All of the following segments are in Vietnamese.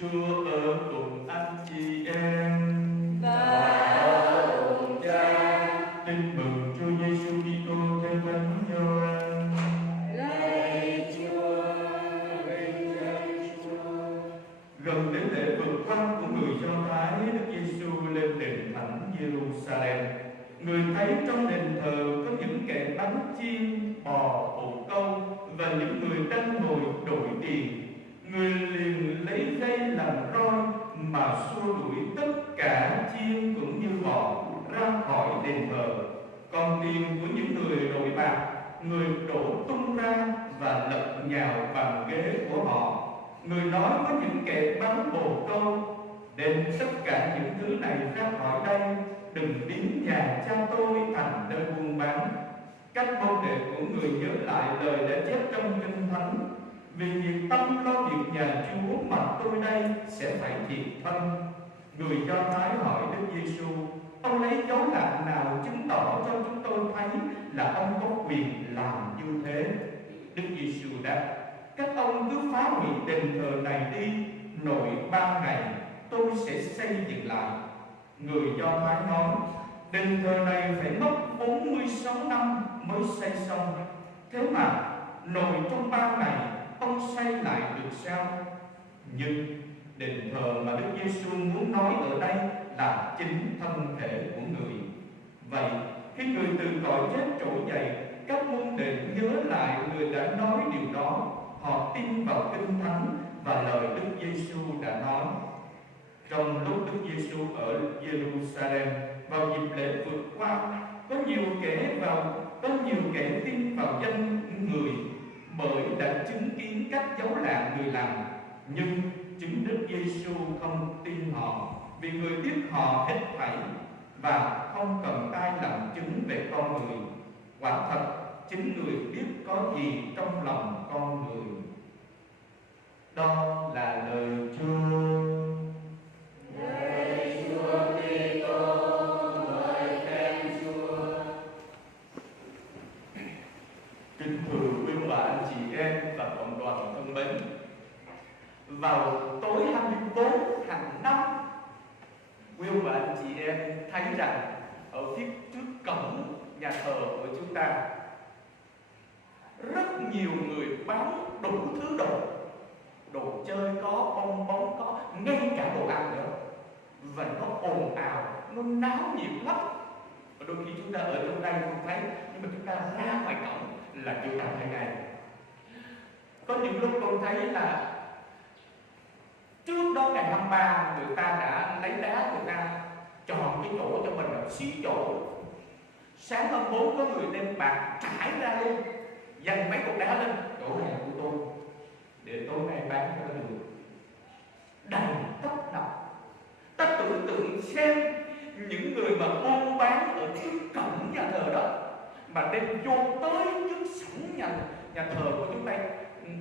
Chúa ở cùng anh chị em và cùng Cha. Tin mừng Chúa Giêsu Kitô theo Thánh Gioan. Lạy Chúa, vinh danh Chúa. Gần đến lễ vượt qua của người Do Thái, Đức Giêsu lên đền thánh Giê-ru-sa-lem. Người thấy trong đền thờ có những kẻ bánh chiên, bò, bồ câu và những người đang ngồi đổi tiền. Người liền lấy dây làm roi mà xua đuổi tất cả chiên cũng như bò ra khỏi đền thờ. Còn tiền của những người đổi bạc, người đổ tung ra và lật nhào bàn ghế của họ. Người nói với những kẻ bán bồ câu: đem tất cả những thứ này ra khỏi đây, đừng biến nhà cha tôi thành nơi buôn bán. Các môn đệ của người nhớ lại lời đã chép trong Kinh Thánh: vì nhiệt tâm lo việc nhà Chúa mà tôi đây sẽ phải thiệt thân. Người Do Thái hỏi Đức Giêsu: ông lấy dấu lạ nào chứng tỏ cho chúng tôi thấy là ông có quyền làm như thế? Đức Giêsu đáp: các ông cứ phá hủy đền thờ này đi, nội 3 ngày tôi sẽ xây dựng lại. Người Do Thái nói: đền thờ này phải mất 46 năm mới xây xong, thế mà nội trong 3 ngày ông xây lại được sao? Nhưng đền thờ mà Đức Giêsu muốn nói ở đây là chính thân thể của người. Vậy khi người từ cõi chết trỗi dậy, các môn đệ nhớ lại người đã nói điều đó. Họ tin vào Kinh Thánh và lời Đức Giêsu đã nói. Trong lúc Đức Giêsu ở Giê-ru-sa-lem vào dịp lễ vượt qua, có nhiều kẻ tin vào danh người bởi đã chứng kiến các dấu lạ người làm. Nhưng chính Đức Giêsu không tin họ, vì người biết họ hết thảy và không cần ai làm chứng về con người. Quả thật chính người biết có gì trong lòng con người. Đó là lời Chúa. Lạy Chúa Kitô, ngợi khen Chúa. Kính thưa quý bà anh chị em và cộng đoàn thân mến, vào tối 24 hàng năm, quý bà anh chị em thấy rằng ở phía trước cổng nhà thờ của chúng ta rất nhiều người bán đủ thứ đồ chơi có, bong bóng có, ngay cả đồ ăn nữa. Và nó ồn ào, nó náo nhiệt lắm. Và đôi khi chúng ta ở trong đây không thấy, nhưng mà chúng ta ra ngoài cổng là chúng ta thấy ngay. Có những lúc con thấy là trước đó ngày 23 người ta đã lấy đá, người ta chọn cái chỗ cho mình là xí chỗ. Sáng hôm 4 có người đem bạc trải ra luôn, dành mấy cục đá lên chỗ này của tôi để tối nay bán cho nó được. Đầy tấp nập. Ta tưởng tượng xem những người mà buôn bán ở trước cổng nhà thờ đó mà đem vô tới trước sảnh nhà thờ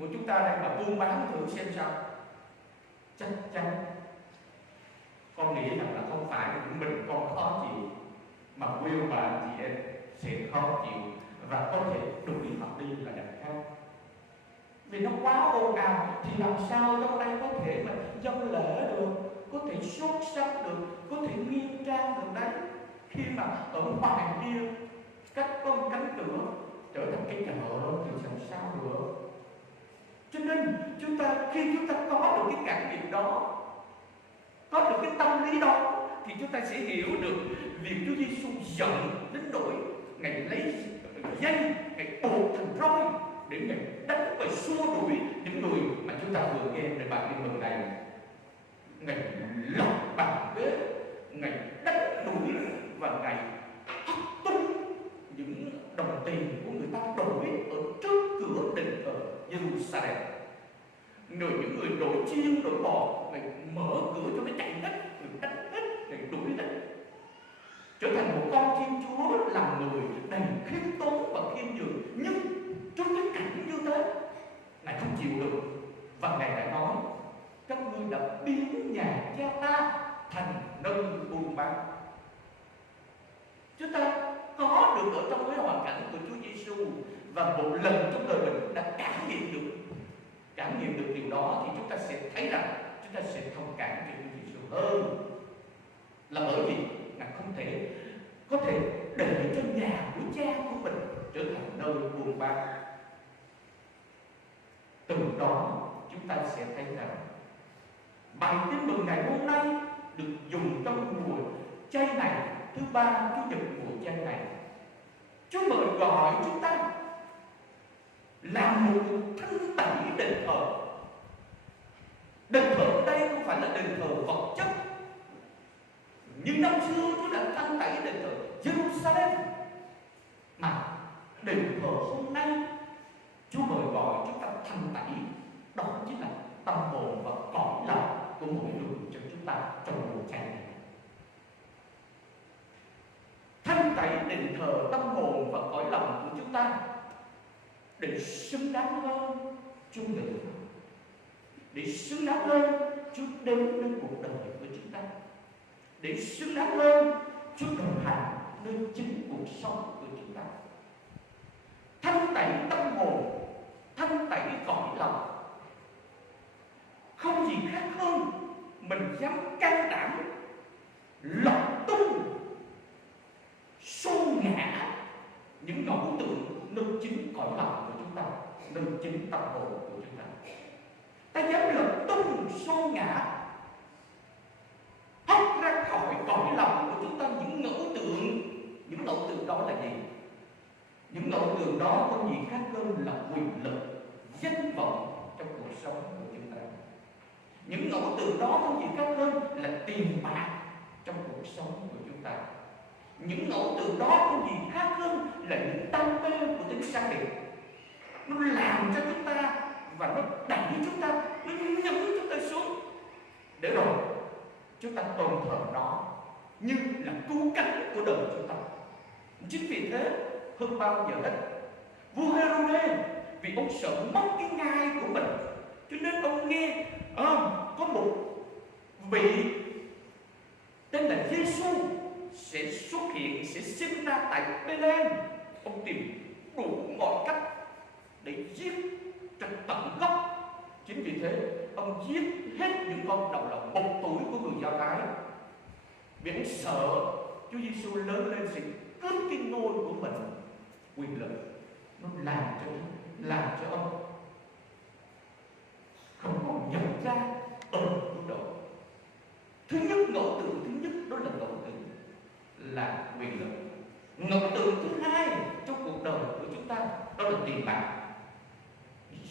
của chúng ta đây mà buôn bán, thử xem sao. Chắc chắn con nghĩ rằng là không phải mình con khó chịu, mà quý ông bà chị em sẽ khó chịu và có thể đuổi họ đi là đằng khác. Vì nó quá ồn ào thì làm sao trong đây có thể mà dâng lễ được, có thể sốt sắc được, có thể nghiêm trang được đấy. Khi mà ở ngoài kia cách con cánh cửa trở thành cái chợ thì làm sao được? Cho nên khi chúng ta có được cái cảm nghiệm đó, có được cái tâm lý đó, thì chúng ta sẽ hiểu được việc Chúa Giêsu giận đến nỗi Ngài lấy dây, Ngài buộc thành roi để Ngài đánh và xua đuổi những người mà chúng ta vừa nghe về bài tin mừng này. Ngài lật bàn ghế, Ngài đánh đuổi và Ngài hất tung những đồng tiền của người ta đổi ở trước cửa đền thờ Giê-ru-sa-lem. Những người đổi chiên, đổi bò, Ngài mở cửa cho nó chạy hết, Ngài đánh hết, Ngài đuổi hết. Trở thành một con Thiên Chúa làm người đầy khiêm tốn và khiêm nhường. Nhưng trong cái cảnh như thế, Ngài không chịu được và Ngài đã nói: các ngươi đã biến nhà cha ta thành nơi buôn bán. Chúng ta có được ở trong cái hoàn cảnh của Chúa Giêsu, và một lần trong đời mình đã cảm nghiệm được điều đó, thì chúng ta sẽ thấy rằng chúng ta sẽ là bởi vì Ngài không thể có thể để cho nhà của cha của mình trở thành nơi buôn bán. Từ đó chúng ta sẽ thấy rằng bài tin mừng ngày hôm nay được dùng trong mùa chay này, thứ ba Chủ nhật mùa chay này. Chúa mời gọi chúng ta làm một thanh tẩy đền thờ. Đền thờ ở đây không phải là đền thờ vật chất, nhưng năm xưa Chúa đã thanh tẩy đền thờ Jerusalem, mà đền thờ hôm nay Chúa mời gọi chúng ta thanh tẩy, đó chính là tâm hồn và cõi lòng của mỗi người cho chúng ta trong mùa chay này. Thanh tẩy đền thờ tâm hồn và cõi lòng của chúng ta để xứng đáng hơn Chúa ngự, để xứng đáng hơn Chúa đến với cuộc đời của chúng ta, để xứng đáng hơn Chúa đồng hành nơi chính cuộc sống của chúng ta. Thanh tẩy tâm hồn, thanh tẩy cõi lòng, không gì khác hơn mình dám can đảm lật tung, xô ngã những ngẫu tượng nơi chính cõi lòng của chúng ta, nơi chính tâm hồn của chúng ta. Ta dám lật tung, xô ngã, hất ra khỏi cõi lòng của chúng ta những ngẫu tượng. Những ngẫu tượng đó là gì? Những ngẫu tượng đó không gì khác hơn là quyền lực, danh vọng trong cuộc sống của chúng ta. Những ngẫu tượng đó không gì khác hơn là tiền bạc trong cuộc sống của chúng ta. Những ngẫu tượng đó không gì khác hơn là những đam mê của tính sắc đẹp. Nó làm cho chúng ta và nó đẩy chúng ta, nó nhấn chúng ta xuống, để rồi chúng ta tôn thờ nó như là cứu cánh của đời chúng ta. Chính vì thế, hơn bao giờ hết, vua Herode vì ông sợ mất cái ngai của mình, cho nên ông nghe có một vị tên là Giêsu sẽ xuất hiện, sẽ sinh ra tại Bethlehem. Ông tìm đủ mọi cách để giết cho tận gốc. Chính vì thế ông giết hết những con đầu lòng 1 tuổi của người Do Thái, vì ông sợ Chúa Giêsu lớn lên sẽ cướp cái ngôi của mình, quyền lực. Nó làm cho ông không còn nhận ra ơn của Độ. Thứ nhất, ngẫu tượng thứ nhất đó là ngẫu tượng là quyền lực. Ngẫu tượng thứ hai trong cuộc đời của chúng ta đó là tiền bạc.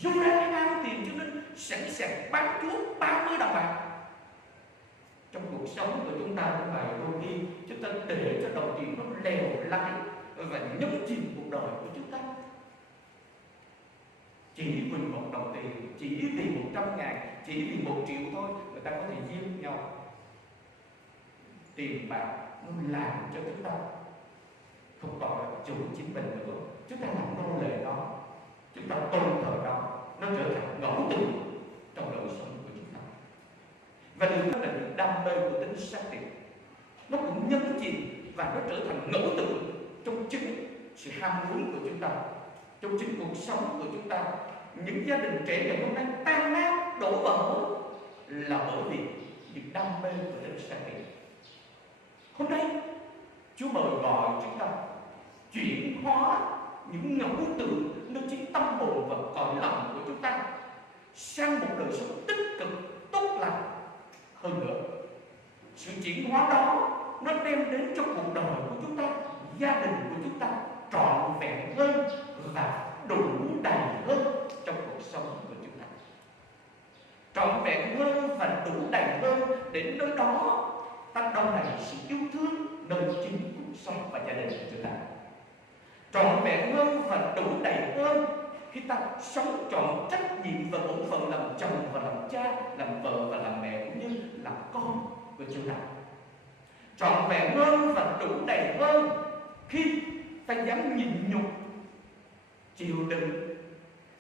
Judas ham tiền cho nên sẵn sàng bán Chúa 30 đồng bạc. Trong cuộc sống của chúng ta như vậy, đôi khi chúng ta để cho đồng tiền nó lèo lái và nhấn chìm cuộc đời của chúng ta. Chỉ vì 1 đồng tiền, chỉ vì 100.000, chỉ vì 1 triệu thôi, người ta có thể giết nhau. Tiền bạc nó làm cho chúng ta không còn là chủ chính mình nữa. Chúng ta làm nô lệ nó, chúng ta tôn thờ nó trở thành ngẫu tượng trong đời sống của chúng ta. Và điều đó là những đam mê của tính sắc đẹp, nó cũng nhấn chìm và nó trở thành ngẫu tượng trong chính sự ham muốn của chúng ta, trong chính cuộc sống của chúng ta. Những gia đình trẻ ngày hôm nay tan nát, đổ vỡ là bởi vì những đam mê của tính sắc đẹp. Hôm nay Chúa mời gọi chúng ta chuyển hóa những ngẫu tượng nơi chính tâm hồn và cõi lòng của chúng ta sang một đời sống tích cực, tốt lành hơn nữa. Sự chuyển hóa đó nó đem đến cho cuộc đời của chúng ta, gia đình của chúng ta trọn vẹn hơn và đủ đầy hơn trong cuộc sống của chúng ta. Trọn vẹn hơn và đủ đầy hơn, đến nơi đó ta đong đầy sự yêu thương nơi chính cuộc sống và gia đình của chúng ta. Trọn vẹn hơn và đủ đầy hơn khi ta sống trọn trách nhiệm và bổn phận làm chồng và làm cha, làm vợ và làm mẹ, cũng như làm con của chúng ta. Trọn vẹn hơn và đủ đầy hơn khi ta dám nhịn nhục, chịu đựng,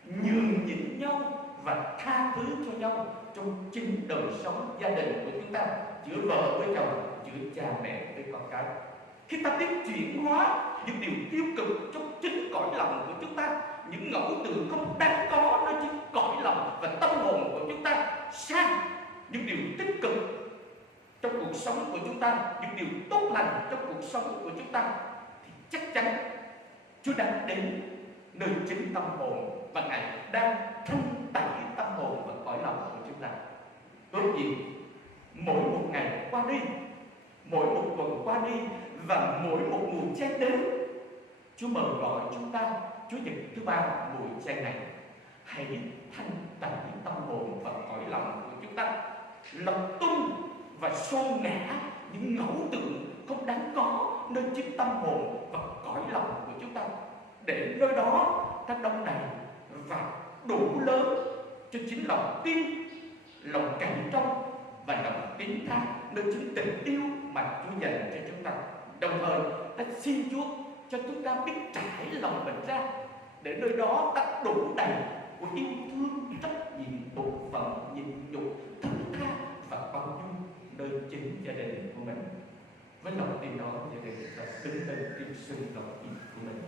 nhường nhịn nhau và tha thứ cho nhau trong chính đời sống gia đình của chúng ta, giữa vợ với chồng, giữa cha mẹ với con cái. Khi ta biết chuyển hóa những điều tiêu cực trong chính cõi lòng của chúng ta, những ngẫu tượng không đáng có nơi chính cõi lòng và tâm hồn của chúng ta, sang những điều tích cực trong cuộc sống của chúng ta, những điều tốt lành trong cuộc sống của chúng ta, thì chắc chắn Chúa đang đến nơi chính tâm hồn và Ngài đang thanh tẩy tâm hồn và cõi lòng của chúng ta. Tốt gì mỗi một ngày qua đi, mỗi một tuần qua đi và mỗi một mùa chay đến, Chúa mời gọi chúng ta Chúa nhật thứ ba mùa chay này, hãy thanh tẩy tâm hồn và cõi lòng của chúng ta, lọc tung và xô ngã những ngẫu tượng không đáng có nơi chính tâm hồn và cõi lòng của chúng ta, để nơi đó ta đông đầy và đủ lớn cho chính lòng tin, lòng cậy trông và lòng tín thác nơi chính tình yêu mà Chúa dành cho chúng ta. Đồng thời ta xin Chúa cho chúng ta biết trải lòng mình ra, để nơi đó ta đủ đầy của yêu thương, trách nhiệm, bổn phận, nhịn nhục, thân tha và bao dung nơi chính gia đình của mình. Với lòng tin đó, gia đình ta xứng tên yêu xưng lòng tin của mình.